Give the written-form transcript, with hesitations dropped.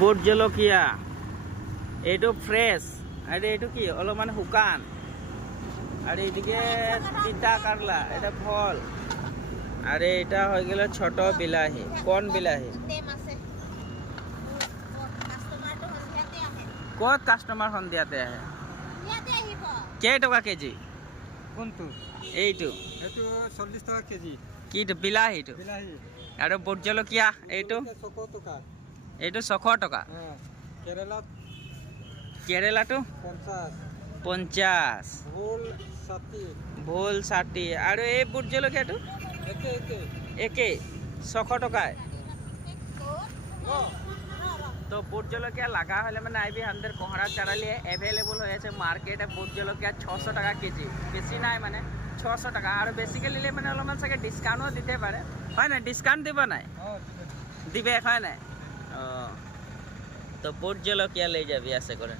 বুট জলকীয়া এইটো ফ্ৰেছ আৰু এইটো কি অলপমান শুকান আৰু এইদিকে তিতা কারলা এটা ফল আর এটা হয়ে গেল ছোট বিলাহী কোন বিলাহী কত কাস্টমার সন্ধিয়াতে আহে কেই টকা কেজি কোনটো এইটো এইটো 40 টাকা কেজি কিটো বিলাহীটো বিলাহী আৰু বুট জলকীয়া এইটো 100 টাকা এইটো 600 টকা হ্যাঁ কেৰালাত কেৰেলাটো 50 50 ভোল 60 ভোল 60 আৰু এই বুট জলকীয়াটো একে একে একেই 600 টকায় তো বুট জলকীয়া লাগা হলে মানে আইবি আমাদের কোহরা চারালি অ্যাভেলেবল হয়ে আছে মার্কেটে বুট জলকীয়া 600 টাকা কেজি বেশি নাই মানে 600 টাকা আর বেশিকে নিলে মানে অলপমান চাগে ডিসকাউন্টও দিতে পারে হয় না ডিসকাউন্ট দিব নাই দিবে হয় না তো বুট জলকীয়া লৈ যাবি আছে করে